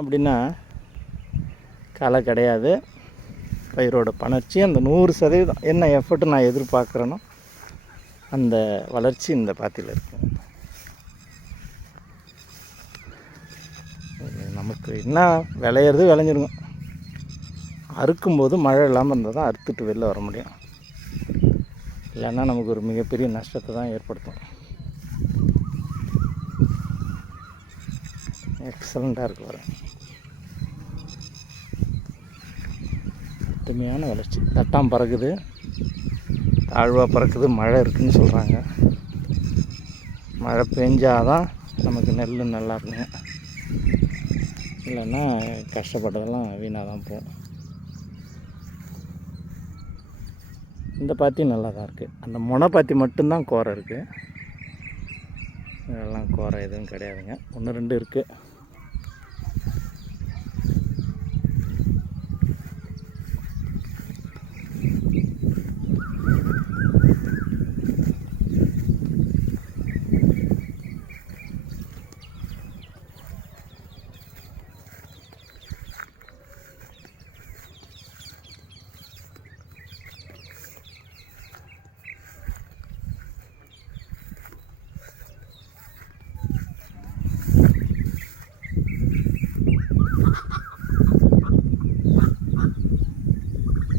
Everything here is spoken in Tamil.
அப்படின்னா களை கிடையாது. பயிரோட பணர்ச்சி அந்த 100% என்ன எஃபர்ட் நான் எதிர்பார்க்குறேனோ அந்த வளர்ச்சி இந்த பாத்தியில் இருக்கும். நமக்கு என்ன விளையிறது விளைஞ்சிருங்க. அறுக்கும்போது மழை இல்லாமல் இருந்தால் தான் அறுத்துட்டு வெளில வர முடியும். இல்லைன்னா நமக்கு ஒரு மிகப்பெரிய நஷ்டத்தை தான் ஏற்படுத்தும். எக்ஸலண்ட்டாக இருக்குது வர அருமையான வளர்ச்சி. தட்டாம் பறக்குது, தாழ்வாக பறக்குது. மழை இருக்குதுன்னு சொல்கிறாங்க. மழை பெஞ்சாதான் நமக்கு நெல் நல்லா இருக்குங்க. இல்லைன்னா கஷ்டப்பட்டதெல்லாம் வீணாக தான் போகும். இந்த பாத்தி நல்லா தான் இருக்குது. அந்த முனை பாத்தி மட்டும்தான் கோரை இருக்குது. இதெல்லாம் கோரை எதுவும் கிடையாதுங்க. 1 2 இருக்குது.